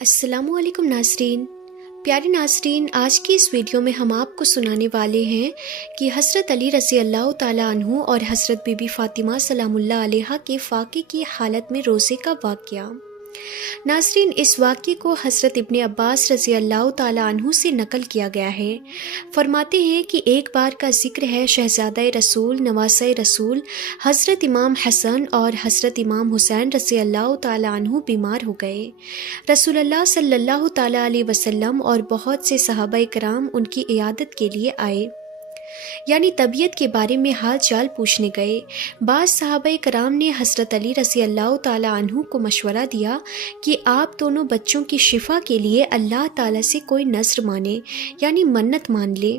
السلام علیکم ناظرین، پیارے ناظرین، آج کی اس ویڈیو میں ہم آپ کو سنانے والے ہیں کہ حضرت علی رضی اللہ تعالیٰ عنہ اور حضرت بی بی فاطمہ سلام اللہ علیہا کے فاقے کی حالت میں روزے کا واقعہ۔ ناظرین، اس واقعے کو حضرت ابن عباس رضی اللہ تعالیٰ عنہ سے نقل کیا گیا ہے۔ فرماتے ہیں کہ ایک بار کا ذکر ہے، شہزادہ رسول نواسہ رسول حضرت امام حسن اور حضرت امام حسین رضی اللہ تعالیٰ عنہ بیمار ہو گئے۔ رسول اللہ صلی اللہ تعالیٰ علیہ وسلم اور بہت سے صحابہ کرام ان کی عیادت کے لیے آئے، یعنی طبیعت کے بارے میں حال چال پوچھنے گئے۔ بعض صحابہ کرام نے حضرت علی رضی اللہ تعالیٰ عنہ کو مشورہ دیا کہ آپ دونوں بچوں کی شفا کے لیے اللہ تعالیٰ سے کوئی نذر مانے، یعنی منت مان لے۔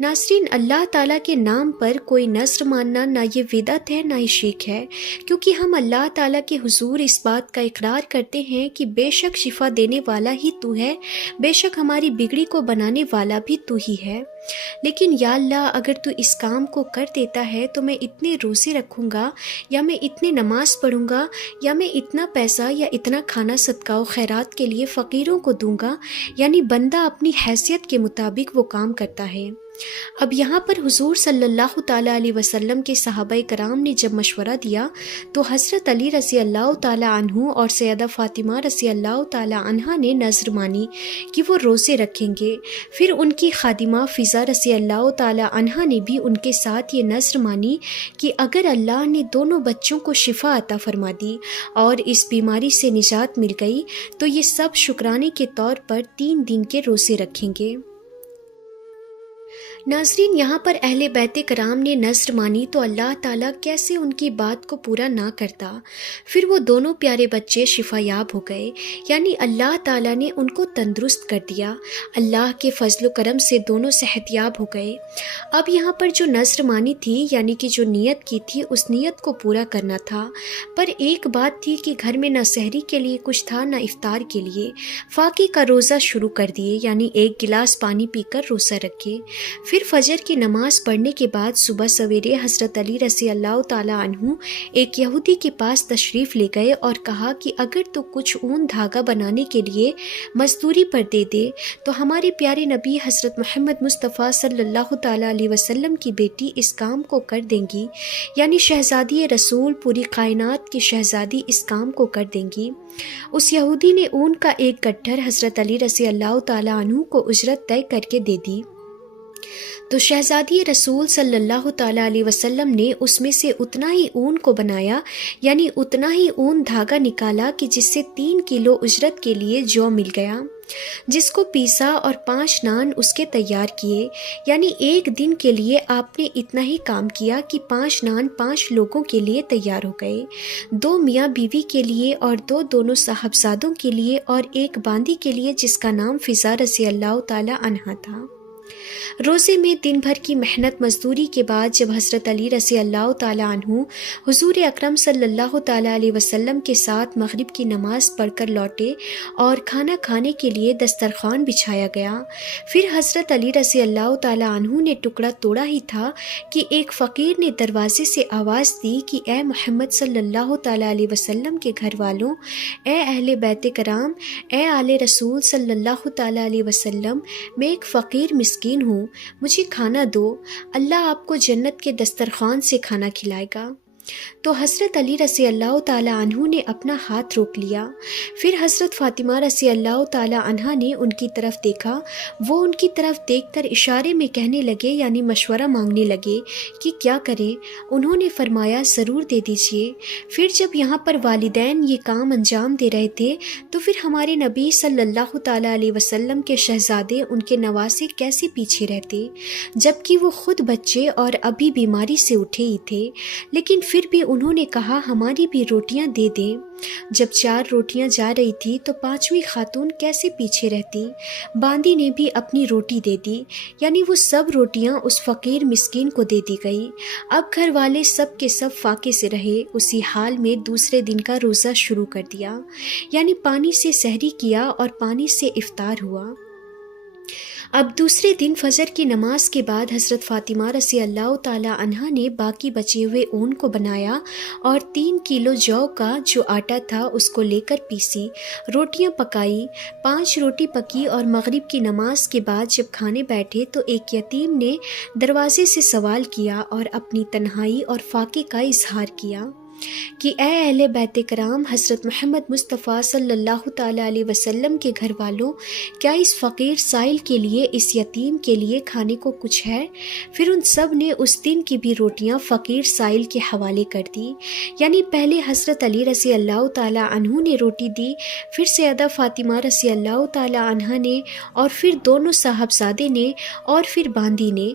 ناظرین، اللہ تعالیٰ کے نام پر کوئی نذر ماننا نہ یہ بدعت ہے نہ ہی شرک ہے، کیونکہ ہم اللہ تعالیٰ کے حضور اس بات کا اقرار کرتے ہیں کہ بے شک شفا دینے والا ہی تو ہے، بے شک ہماری بگڑی کو بنانے والا بھی تو ہی ہے۔ لیکن یا اللہ، اگر تو اس کام کو کر دیتا ہے تو میں اتنے روزے رکھوں گا، یا میں اتنے نماز پڑھوں گا، یا میں اتنا پیسہ یا اتنا کھانا صدقہ و خیرات کے لیے فقیروں کو دوں گا، یعنی بندہ اپنی حیثیت کے مطابق وہ کام کرتا ہے۔ اب یہاں پر حضور صلی اللہ تعالیٰ علیہ وسلم کے صحابہ کرام نے جب مشورہ دیا تو حضرت علی رضی اللہ تعالیٰ عنہ اور سیدہ فاطمہ رضی اللہ تعالیٰ عنہا نے نذر مانی کہ وہ روزے رکھیں گے۔ پھر ان کی خادمہ فضا رضی اللہ تعالیٰ عنہا نے بھی ان کے ساتھ یہ نذر مانی کہ اگر اللہ نے دونوں بچوں کو شفا عطا فرما دی اور اس بیماری سے نجات مل گئی تو یہ سب شکرانے کے طور پر 3 دن کے روزے رکھیں گے۔ ناظرین، یہاں پر اہل بیت کرام نے نذر مانی تو اللہ تعالیٰ کیسے ان کی بات کو پورا نہ کرتا۔ پھر وہ دونوں پیارے بچے شفا یاب ہو گئے، یعنی اللہ تعالیٰ نے ان کو تندرست کر دیا۔ اللہ کے فضل و کرم سے دونوں صحت یاب ہو گئے۔ اب یہاں پر جو نذر مانی تھی، یعنی کہ جو نیت کی تھی، اس نیت کو پورا کرنا تھا۔ پر ایک بات تھی کہ گھر میں نہ سحری کے لیے کچھ تھا نہ افطار کے لیے۔ فاقے کا روزہ شروع کر دیے، یعنی 1 گلاس پانی پی کر روزہ رکھے۔ پھر فجر کی نماز پڑھنے کے بعد صبح سویرے حضرت علی رضی اللہ تعالیٰ عنہ ایک یہودی کے پاس تشریف لے گئے اور کہا کہ اگر تو کچھ اون دھاگا بنانے کے لیے مزدوری پر دے دے تو ہمارے پیارے نبی حضرت محمد مصطفیٰ صلی اللہ تعالیٰ علیہ وسلم کی بیٹی اس کام کو کر دیں گی، یعنی شہزادی رسول پوری کائنات کی شہزادی اس کام کو کر دیں گی۔ اس یہودی نے اون کا ایک گٹھر حضرت علی رضی اللہ تعالیٰ عنہ کو اجرت طے کر کے دے دی۔ تو شہزادی رسول صلی اللہ تعالیٰ علیہ وسلم نے اس میں سے اتنا ہی اون کو بنایا، یعنی اتنا ہی اون دھاگا نکالا کہ جس سے 3 کلو اجرت کے لیے جو مل گیا، جس کو پیسا اور 5 نان اس کے تیار کیے، یعنی 1 دن کے لیے آپ نے اتنا ہی کام کیا کہ 5 نان 5 لوگوں کے لیے تیار ہو گئے، 2 میاں بیوی کے لیے اور 2 دونوں صاحبزادوں کے لیے اور 1 باندی کے لیے جس کا نام فضا رضی اللہ تعالیٰ عنہا تھا۔ روزے میں دن بھر کی محنت مزدوری کے بعد جب حضرت علی رضی اللہ تعالیٰ عنہ حضور اکرم صلی اللہ تعالیٰ علیہ وسلم کے ساتھ مغرب کی نماز پڑھ کر لوٹے اور کھانا کھانے کے لیے دسترخوان بچھایا گیا، پھر حضرت علی رضی اللہ تعالیٰ عنہ نے ٹکڑا توڑا ہی تھا کہ ایک فقیر نے دروازے سے آواز دی کہ اے محمد صلی اللہ تعالیٰ علیہ وسلم کے گھر والوں، اے اہل بیت کرام، اے آل رسول صلی اللہ تعالیٰ علیہ وسلم، میں ایک فقیر مسکین ہوں، مجھے کھانا دو، اللہ آپ کو جنت کے دسترخوان سے کھانا کھلائے گا۔ تو حضرت علی رضی اللہ تعالیٰ عنہ نے اپنا ہاتھ روک لیا۔ پھر حضرت فاطمہ رضی اللہ تعالیٰ عنہا نے ان کی طرف دیکھا، وہ ان کی طرف دیکھ کر اشارے میں کہنے لگے، یعنی مشورہ مانگنے لگے کہ کیا کریں۔ انہوں نے فرمایا ضرور دے دیجئے۔ پھر جب یہاں پر والدین یہ کام انجام دے رہے تھے تو پھر ہمارے نبی صلی اللہ تعالیٰ علیہ وسلم کے شہزادے، ان کے نواسے کیسے پیچھے رہتے، جبکہ وہ خود بچے اور ابھی بیماری سے اٹھے ہی تھے۔ لیکن پھر بھی انہوں نے کہا ہماری بھی روٹیاں دے دیں۔ جب 4 روٹیاں جا رہی تھی تو 5ویں خاتون کیسے پیچھے رہتی؟ باندی نے بھی اپنی روٹی دے دی، یعنی وہ سب روٹیاں اس فقیر مسکین کو دے دی گئی۔ اب گھر والے سب کے سب فاقے سے رہے۔ اسی حال میں دوسرے دن کا روزہ شروع کر دیا، یعنی پانی سے سحری کیا اور پانی سے افطار ہوا۔ اب دوسرے دن فجر کی نماز کے بعد حضرت فاطمہ رضی اللہ تعالی عنہا نے باقی بچے ہوئے اون کو بنایا اور 3 کلو جو کا جو آٹا تھا اس کو لے کر پیسی، روٹیاں پکائی، 5 روٹی پکی، اور مغرب کی نماز کے بعد جب کھانے بیٹھے تو ایک یتیم نے دروازے سے سوال کیا اور اپنی تنہائی اور فاقے کا اظہار کیا کہ اے اہل بیت کرام، حضرت محمد مصطفیٰ صلی اللہ تعالیٰ علیہ وسلم کے گھر والوں، کیا اس فقیر سائل کے لیے، اس یتیم کے لیے کھانے کو کچھ ہے؟ پھر ان سب نے اس دن کی بھی روٹیاں فقیر سائل کے حوالے کر دی، یعنی پہلے حضرت علی رضی اللہ تعالیٰ عنہ نے روٹی دی، پھر سیدہ فاطمہ رضی اللہ تعالیٰ عنہا نے، اور پھر دونوں صاحبزادے نے، اور پھر باندی نے،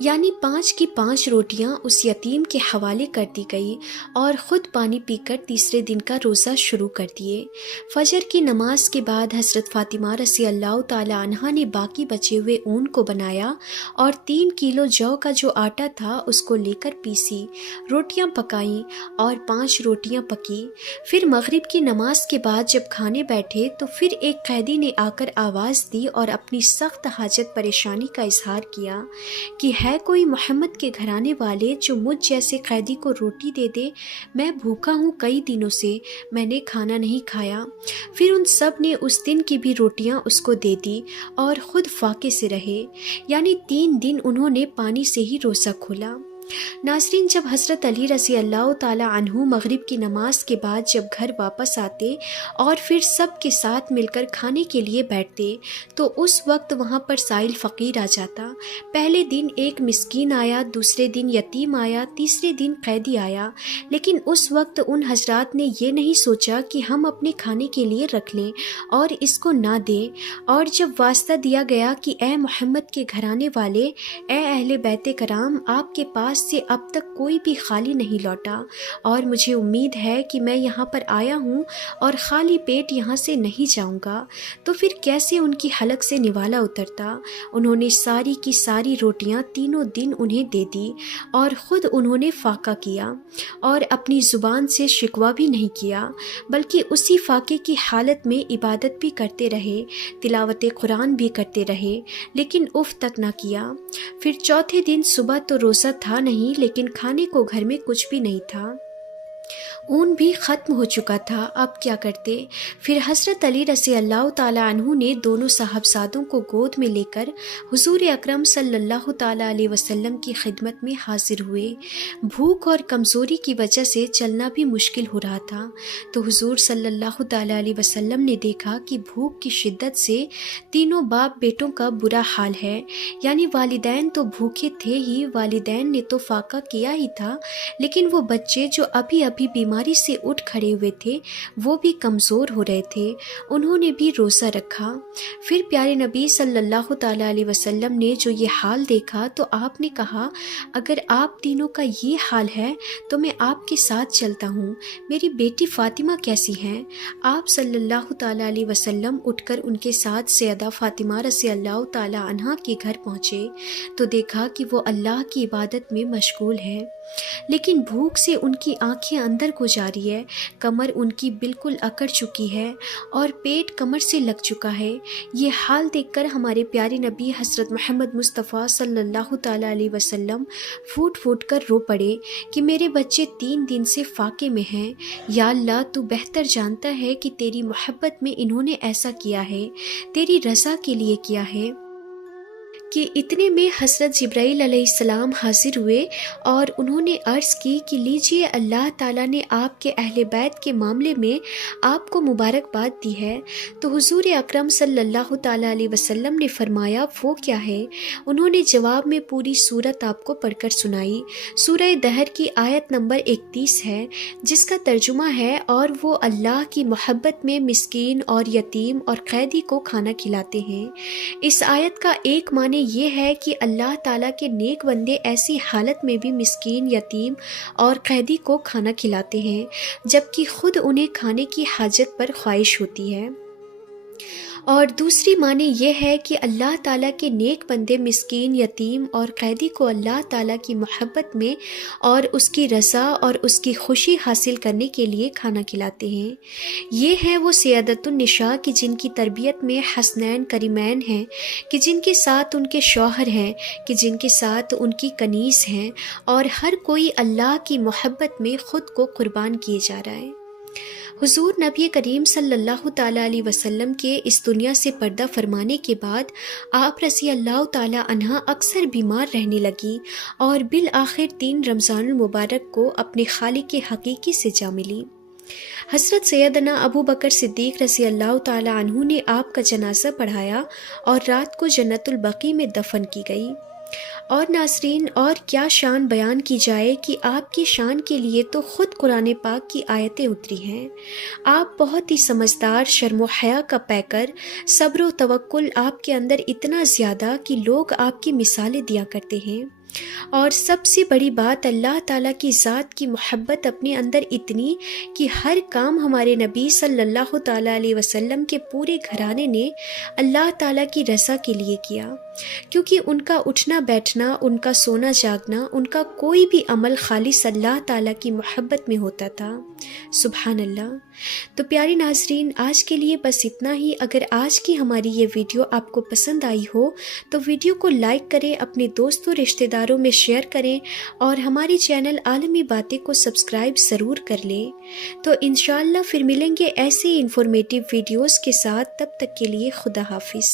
یعنی 5 کی 5 روٹیاں اس یتیم کے حوالے کر دی گئی، اور خود پانی پی کر تیسرے دن کا روزہ شروع کر دیے۔ فجر کی نماز کے بعد حضرت فاطمہ رضی اللہ تعالی عنہا نے باقی بچے ہوئے اون کو بنایا اور 3 کلو جو کا جو آٹا تھا اس کو لے کر پیسی، روٹیاں پکائیں اور 5 روٹیاں پکی۔ پھر مغرب کی نماز کے بعد جب کھانے بیٹھے تو پھر ایک قیدی نے آ کر آواز دی اور اپنی سخت حاجت پریشانی کا اظہار کیا کہ ہے کوئی محمد کے گھرانے والے جو مجھ جیسے قیدی کو روٹی دے دے؟ میں بھوکا ہوں، کئی دنوں سے میں نے کھانا نہیں کھایا۔ پھر ان سب نے اس دن کی بھی روٹیاں اس کو دے دی اور خود فاقے سے رہے، یعنی 3 دن انہوں نے پانی سے ہی روزہ کھولا۔ ناظرین، جب حضرت علی رضی اللہ تعالی عنہ مغرب کی نماز کے بعد جب گھر واپس آتے اور پھر سب کے ساتھ مل کر کھانے کے لیے بیٹھتے تو اس وقت وہاں پر سائل فقیر آ جاتا۔ پہلے دن ایک مسکین آیا، دوسرے دن یتیم آیا، تیسرے دن قیدی آیا، لیکن اس وقت ان حضرات نے یہ نہیں سوچا کہ ہم اپنے کھانے کے لیے رکھ لیں اور اس کو نہ دیں، اور جب واسطہ دیا گیا کہ اے محمد کے گھرانے والے، اے اہل بیت کرام، آپ کے پاس سے اب تک کوئی بھی خالی نہیں لوٹا اور مجھے امید ہے کہ میں یہاں پر آیا ہوں اور خالی پیٹ یہاں سے نہیں جاؤں گا، تو پھر کیسے ان کی حلق سے نوالا اترتا؟ انہوں نے ساری کی ساری روٹیاں تینوں دن انہیں دے دی اور خود انہوں نے فاقہ کیا اور اپنی زبان سے شکوہ بھی نہیں کیا، بلکہ اسی فاقے کی حالت میں عبادت بھی کرتے رہے، تلاوت قرآن بھی کرتے رہے، لیکن اف تک نہ کیا۔ پھر چوتھے دن صبح تو روزہ تھا نہیں، لیکن کھانے کو گھر میں کچھ بھی نہیں تھا، اون بھی ختم ہو چکا تھا، اب کیا کرتے؟ پھر حضرت علی رضی اللہ تعالی عنہ نے دونوں صاحبزادوں کو گود میں لے کر حضور اکرم صلی اللہ تعالی علیہ وسلم کی خدمت میں حاضر ہوئے۔ بھوک اور کمزوری کی وجہ سے چلنا بھی مشکل ہو رہا تھا، تو حضور صلی اللہ تعالی علیہ وسلم نے دیکھا کہ بھوک کی شدت سے تینوں باپ بیٹوں کا برا حال ہے، یعنی والدین تو بھوکے تھے ہی، والدین نے تو فاقہ کیا ہی تھا، لیکن وہ بچے جو ابھی بیماری سے اٹھ کھڑے ہوئے تھے وہ بھی کمزور ہو رہے تھے، انہوں نے بھی روزہ رکھا۔ پھر پیارے نبی صلی اللہ تعالی علیہ وسلم نے جو یہ حال دیکھا تو آپ نے کہا، اگر آپ تینوں کا یہ حال ہے تو میں آپ کے ساتھ چلتا ہوں، میری بیٹی فاطمہ کیسی ہیں؟ آپ صلی اللہ تعالی علیہ وسلم اٹھ کر ان کے ساتھ سیدہ فاطمہ رضی اللہ تعالی عنہا کے گھر پہنچے تو دیکھا کہ وہ اللہ کی عبادت میں مشغول ہے، لیکن بھوک سے ان کی آنکھیں اندر کو جاری ہے، کمر ان کی بالکل اکڑ چکی ہے اور پیٹ کمر سے لگ چکا ہے۔ یہ حال دیکھ کر ہمارے پیارے نبی حضرت محمد مصطفیٰ صلی اللہ تعالی علیہ وسلم پھوٹ پھوٹ کر رو پڑے کہ میرے بچے 3 دن سے فاقے میں ہیں، یا اللہ تو بہتر جانتا ہے کہ تیری محبت میں انہوں نے ایسا کیا ہے، تیری رضا کے لیے کیا ہے۔ کہ اتنے میں حضرت جبرائیل علیہ السلام حاضر ہوئے اور انہوں نے عرض کی کہ لیجئے، اللہ تعالیٰ نے آپ کے اہل بیت کے معاملے میں آپ کو مبارکباد دی ہے۔ تو حضور اکرم صلی اللہ تعالیٰ علیہ وسلم نے فرمایا، وہ کیا ہے؟ انہوں نے جواب میں پوری سورت آپ کو پڑھ کر سنائی۔ سورہ دہر کی آیت نمبر 31 ہے، جس کا ترجمہ ہے، اور وہ اللہ کی محبت میں مسکین اور یتیم اور قیدی کو کھانا کھلاتے ہیں۔ اس آیت کا ایک معنی یہ ہے کہ اللہ تعالیٰ کے نیک بندے ایسی حالت میں بھی مسکین، یتیم اور قیدی کو کھانا کھلاتے ہیں جبکہ خود انہیں کھانے کی حاجت پر خواہش ہوتی ہے۔ اور دوسری معنی یہ ہے کہ اللہ تعالیٰ کے نیک بندے مسکین، یتیم اور قیدی کو اللہ تعالیٰ کی محبت میں اور اس کی رضا اور اس کی خوشی حاصل کرنے کے لیے کھانا کھلاتے ہیں۔ یہ ہے وہ سیادت النساء کہ جن کی تربیت میں حسنین کریمین ہیں، کہ جن کے ساتھ ان کے شوہر ہیں، کہ جن کے ساتھ ان کی کنیز ہیں، اور ہر کوئی اللہ کی محبت میں خود کو قربان کیے جا رہا ہے۔ حضور نبی کریم صلی اللہ تعالیٰ علیہ وسلم کے اس دنیا سے پردہ فرمانے کے بعد آپ رضی اللہ تعالیٰ عنہ اکثر بیمار رہنے لگی اور بالآخر 3 رمضان المبارک کو اپنے خالق حقیقی سے جا ملی۔ حضرت سیدنا ابو بکر صدیق رضی اللہ تعالیٰ عنہ نے آپ کا جنازہ پڑھایا اور رات کو جنت البقیع میں دفن کی گئی۔ اور ناظرین، اور کیا شان بیان کی جائے کہ آپ کی شان کے لیے تو خود قرآن پاک کی آیتیں اتری ہیں۔ آپ بہت ہی سمجھدار، شرم و حیا کا پیکر، صبر و توکل آپ کے اندر اتنا زیادہ کہ لوگ آپ کی مثالیں دیا کرتے ہیں۔ اور سب سے بڑی بات، اللہ تعالیٰ کی ذات کی محبت اپنے اندر اتنی کہ ہر کام ہمارے نبی صلی اللہ تعالیٰ علیہ وسلم کے پورے گھرانے نے اللہ تعالیٰ کی رضا کے لیے کیا، کیونکہ ان کا اٹھنا بیٹھنا، ان کا سونا جاگنا، ان کا کوئی بھی عمل خالص اللہ تعالیٰ کی محبت میں ہوتا تھا۔ سبحان اللہ۔ تو پیارے ناظرین، آج کے لیے بس اتنا ہی۔ اگر آج کی ہماری یہ ویڈیو آپ کو پسند آئی ہو تو ویڈیو کو لائک کریں، اپنے دوستوں رشتہ داروں میں شیئر کریں، اور ہماری چینل عالمی باتیں کو سبسکرائب ضرور کر لیں۔ تو انشاءاللہ پھر ملیں گے ایسے انفارمیٹیو ویڈیوز کے ساتھ، تب تک کے لیے خدا حافظ۔